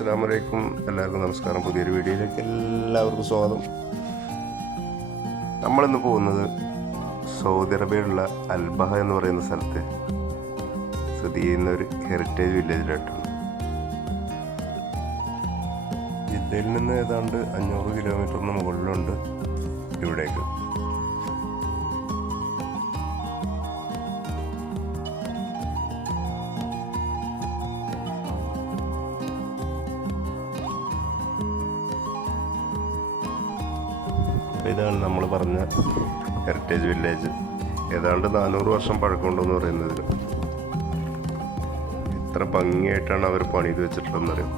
അസ്സലാമു അലൈക്കും. എല്ലാവർക്കും നമസ്കാരം. പുതിയൊരു വീഡിയോയിലേക്ക് എല്ലാവർക്കും സ്വാഗതം. നമ്മളിന്ന് പോകുന്നത് സൗദി അറേബ്യയിലുള്ള അൽബഹ എന്ന് പറയുന്ന സ്ഥലത്ത് സ്ഥിതി ചെയ്യുന്ന ഒരു ഹെറിറ്റേജ് വില്ലേജിലായിട്ടാണ്. ജിദ്ദയിൽ നിന്ന് ഏതാണ്ട് 500 കിലോമീറ്ററിന് മുകളിലുണ്ട് ഇവിടേക്ക്. ഇതാണ് നമ്മൾ പറഞ്ഞ ഹെറിറ്റേജ് വില്ലേജ്. ഏതാണ്ട് 400 വർഷം പഴക്കമുണ്ടെന്ന് പറയുന്നത്. എത്ര ഭംഗിയായിട്ടാണ് അവർ പണിത് വെച്ചിട്ടുള്ളതെന്നറിയാം.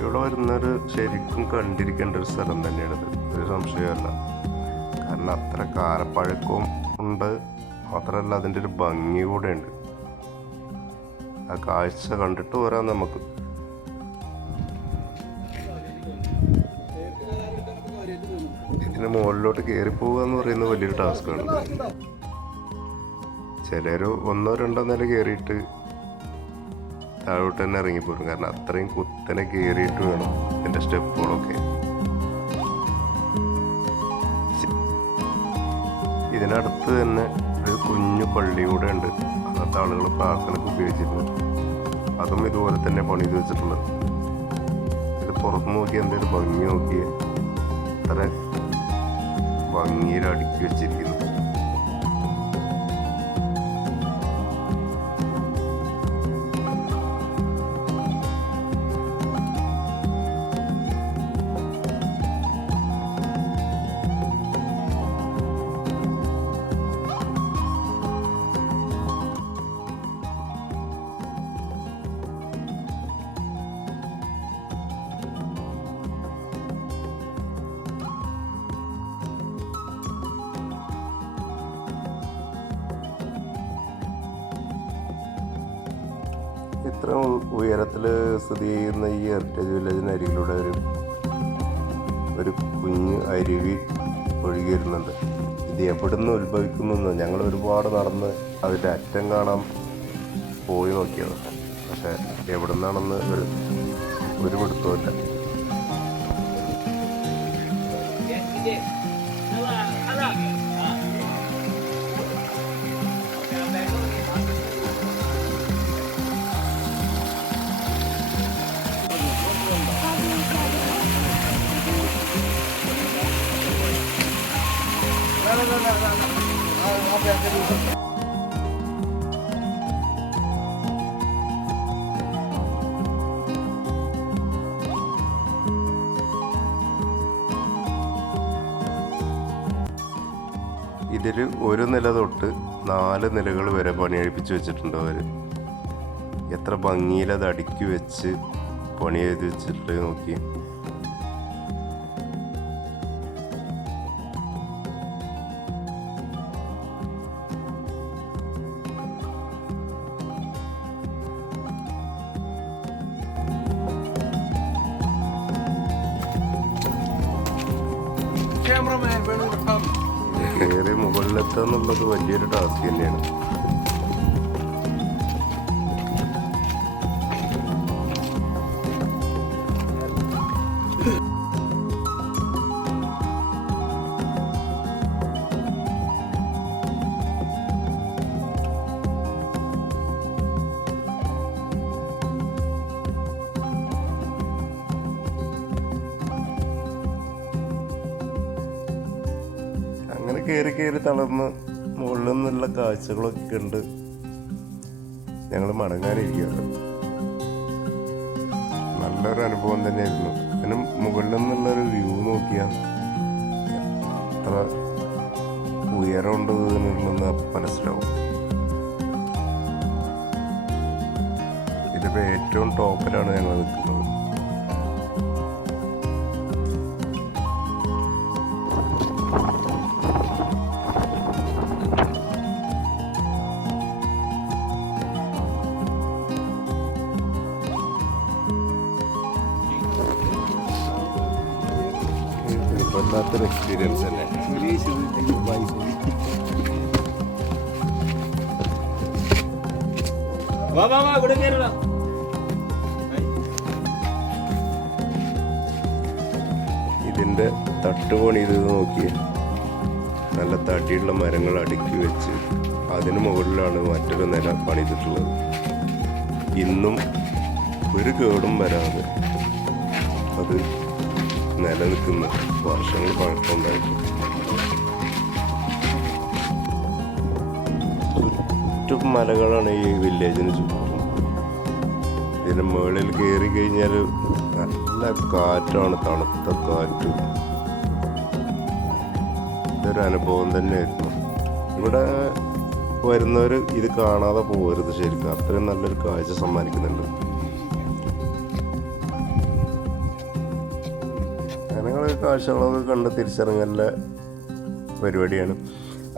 ഇവിടെ വരുന്നൊരു ശരിക്കും കണ്ടിരിക്കേണ്ട ഒരു സ്ഥലം തന്നെയാണിത്, ഒരു സംശയമല്ല. കാരണം അത്ര കാലപ്പഴക്കവും ഉണ്ട്, മാത്രമല്ല അതിൻ്റെ ഒരു ഭംഗി കൂടെ ഉണ്ട്. ആ കാഴ്ച കണ്ടിട്ട് വരാം നമുക്ക്. ഇതിന് മുകളിലോട്ട് കയറിപ്പോവുക എന്ന് പറയുന്നത് വലിയൊരു ടാസ്ക്കാണ്. ചിലർ 1-2 നില കയറിയിട്ട് താഴോട്ട് തന്നെ ഇറങ്ങിപ്പോരും. കാരണം അത്രയും കുത്തനെ കയറിയിട്ട് വേണം ഇതിൻ്റെ സ്റ്റെപ്പുകളൊക്കെ. ഇതിനടുത്ത് തന്നെ ഒരു കുഞ്ഞു പള്ളി കൂടെ ഉണ്ട്. അന്നത്തെ ആളുകൾ പ്രാർത്ഥനയ്ക്ക് ഉപയോഗിച്ചിരുന്നു. അതും ഇതുപോലെ തന്നെ പണിത് വെച്ചിട്ടുള്ളത്. ഇത് പുറത്ത് നോക്കി എന്തൊരു ഭംഗി നോക്കിയ അത്ര ഭംഗിയിൽ അടുക്കി വെച്ചിരിക്കുന്നു. ഇത്ര ഉയരത്തിൽ സ്ഥിതി ചെയ്യുന്ന ഈ ഹെറിറ്റേജ് വില്ലേജിന് അരികിലൂടെ ഒരു കുഞ്ഞ് അരുവി ഒഴുകി വരുന്നുണ്ട്. ഇത് എവിടെ നിന്ന് ഉത്ഭവിക്കുന്നു ഞങ്ങൾ ഒരുപാട് നടന്ന് അതിൻ്റെ അറ്റം കാണാൻ പോയി നോക്കിയത്. പക്ഷെ എവിടെ നിന്നാണെന്ന് ഒരു പിടുത്തമില്ല. ഇതിൽ 1 നില തൊട്ട് 4 നിലകൾ വരെ പണിയഴിപ്പിച്ച് വെച്ചിട്ടുണ്ട് അവർ. എത്ര ഭംഗിയിൽ അത് അടുക്കി വെച്ച് പണി ചെയ്ത് വെച്ചിട്ട് നോക്കി. കയറി മുകളിലെത്താന്നുള്ളത് വലിയൊരു ടാസ്ക് തന്നെയാണ്. അങ്ങനെ കയറി തളർന്ന് മുകളിൽ നിന്നുള്ള കാഴ്ചകളൊക്കെ കണ്ട് ഞങ്ങൾ മടങ്ങാനിരിക്കുകയാണ്. നല്ലൊരു അനുഭവം തന്നെയായിരുന്നു. അതിന് മുകളിൽ നിന്നുള്ളൊരു വ്യൂ നോക്കിയാൽ എത്ര ഉയരമുണ്ട് ഇതിനുള്ളതെന്ന് മനസ്സിലാവും. ഇതിപ്പോൾ ഏറ്റവും ടോപ്പിലാണ് ഞങ്ങൾ നിൽക്കുന്നത്. വല്ലാത്തൊരു എക്സ്പീരിയൻസ് തന്നെ. ഇതിൻ്റെ തട്ടുപണി ഇത് നോക്കിയേ, നല്ല തടിയുള്ള മരങ്ങൾ അടുക്കി വെച്ച് അതിന് മുകളിലാണ് മറ്റൊരു നില പണിതിട്ടുള്ളത്. ഇന്നും ഒരു കേടും വരാതെ അത് നിലനിൽക്കുന്ന വർഷങ്ങൾ പഴക്കമുണ്ടായിട്ട്. ചുറ്റും മലകളാണ് ഈ വില്ലേജിന് ചുറ്റും. ഇതിന് മുകളിൽ കയറി കഴിഞ്ഞാൽ നല്ല കാറ്റാണ്, തണുത്ത കാറ്റ്. ഇതൊരു അനുഭവം തന്നെയായിരുന്നു. ഇവിടെ വരുന്നവർ ഇത് കാണാതെ പോകരുത്, ശരിക്കും അത്രയും നല്ലൊരു കാഴ്ച സമ്മാനിക്കുന്നുണ്ട്. അങ്ങനെ കാഴ്ചകളൊക്കെ കണ്ട് തിരിച്ചിറങ്ങുന്ന പരിപാടിയാണ്.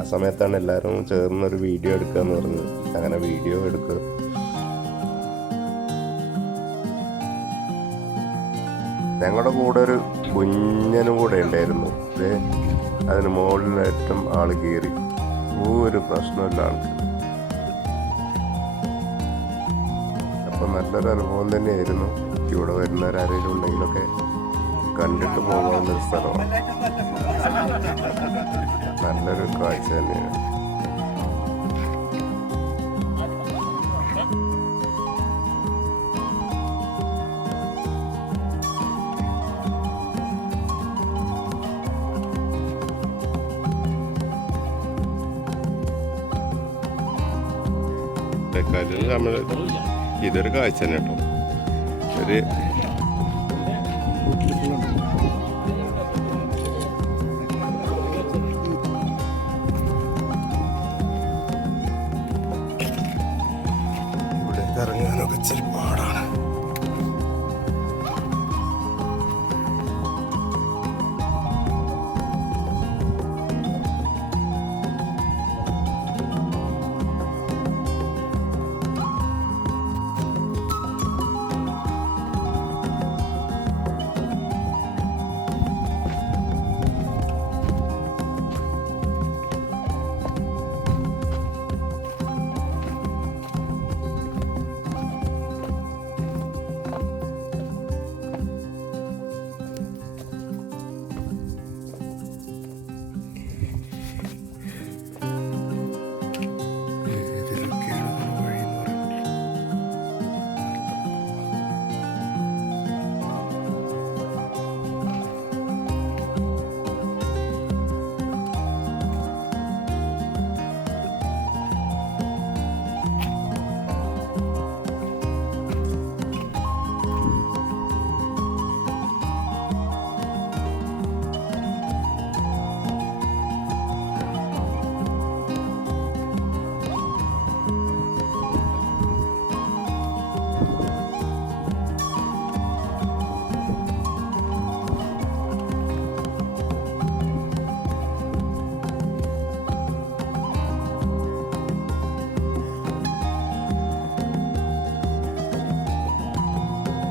ആ സമയത്താണ് എല്ലാവരും ചേർന്നൊരു വീഡിയോ എടുക്കുക എന്ന് പറഞ്ഞത്. അങ്ങനെ വീഡിയോ എടുക്കുക. ഞങ്ങളുടെ കൂടെ ഒരു കുഞ്ഞനും കൂടെ ഉണ്ടായിരുന്നു. അതിന് മുകളിലേറ്റം ആൾ കയറി. ഒരു പ്രശ്നമില്ല ആൾക്ക്. അപ്പം നല്ലൊരു അനുഭവം തന്നെയായിരുന്നു. ഇവിടെ വരുന്നവരാരെങ്കിലും ഉണ്ടെങ്കിലൊക്കെ കണ്ടിട്ട് പോകാവുന്നൊരു സ്ഥലമാണ്. നല്ലൊരു കാഴ്ച തന്നെയാണ്. ഇതൊരു കാഴ്ച തന്നെ കേട്ടോ. ഒരു ഇവിടെ ഇറങ്ങാനൊക്കെ ഇച്ചിരി പാടാണ്.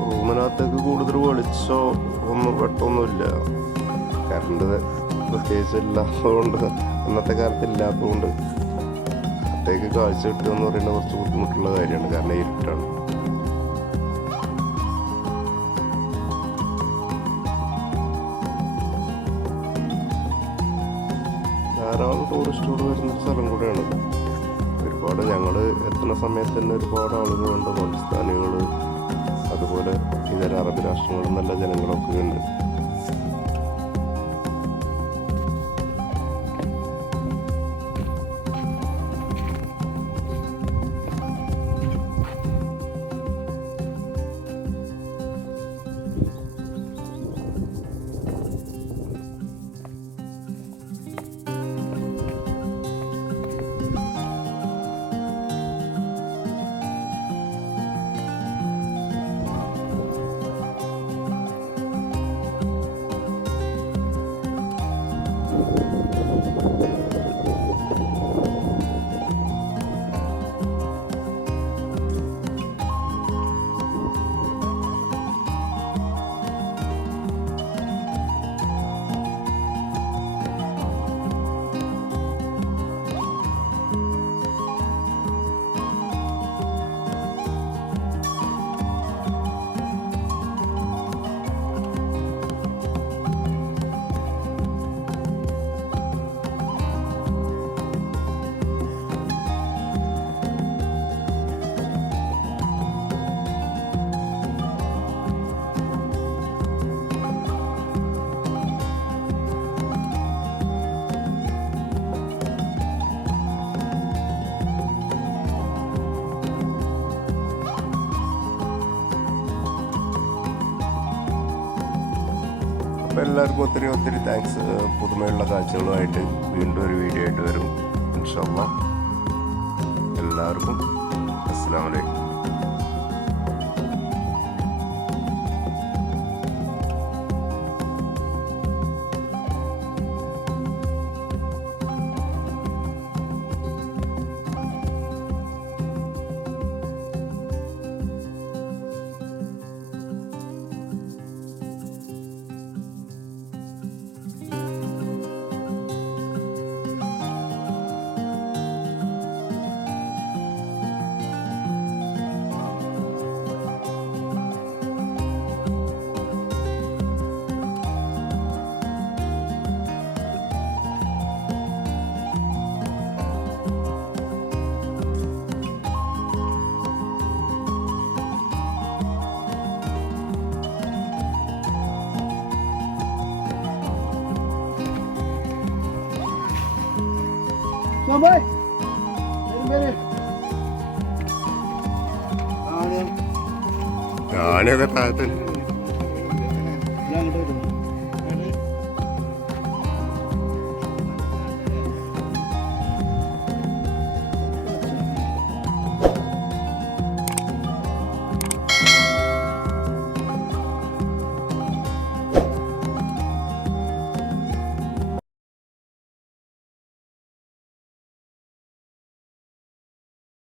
റൂമിനകത്തേക്ക് കൂടുതൽ വെളിച്ചോ ഒന്നും വെട്ടമൊന്നുമില്ല. കറണ്ട് പ്രത്യേകിച്ച് ഇല്ലാത്തതുകൊണ്ട്, അന്നത്തെ കാലത്ത് ഇല്ലാത്തതുകൊണ്ട് അകത്തേക്ക് കാഴ്ച കിട്ടുക എന്ന് പറയുന്നത് കുറച്ച് ബുദ്ധിമുട്ടുള്ള കാര്യമാണ്. കാരണം ഇരുട്ടാണ്. ധാരാളം ടൂറിസ്റ്റുകൾ വരുന്ന സ്ഥലം കൂടെയാണ്. ഒരുപാട് ഞങ്ങൾ എത്തുന്ന സമയത്ത് തന്നെ ഒരുപാട് ആളുകളുണ്ട്. പാകിസ്ഥാനികൾ, അതുപോലെ ഇതര അറബ് രാഷ്ട്രങ്ങളിൽ നല്ല ജനങ്ങളൊക്കെ ഉണ്ട്. അപ്പോൾ എല്ലാവർക്കും ഒത്തിരി ഒത്തിരി താങ്ക്സ്. പുതുമയുള്ള കാഴ്ചകളുമായിട്ട് വീണ്ടും ഒരു വീഡിയോ ആയിട്ട് വരും ഇൻഷാ അല്ലാഹ്. എല്ലാവർക്കും അസ്സലാമു അലൈക്കും. Bye. Benim. ഞാനൊക്കെ താഴത്ത് ഞാൻ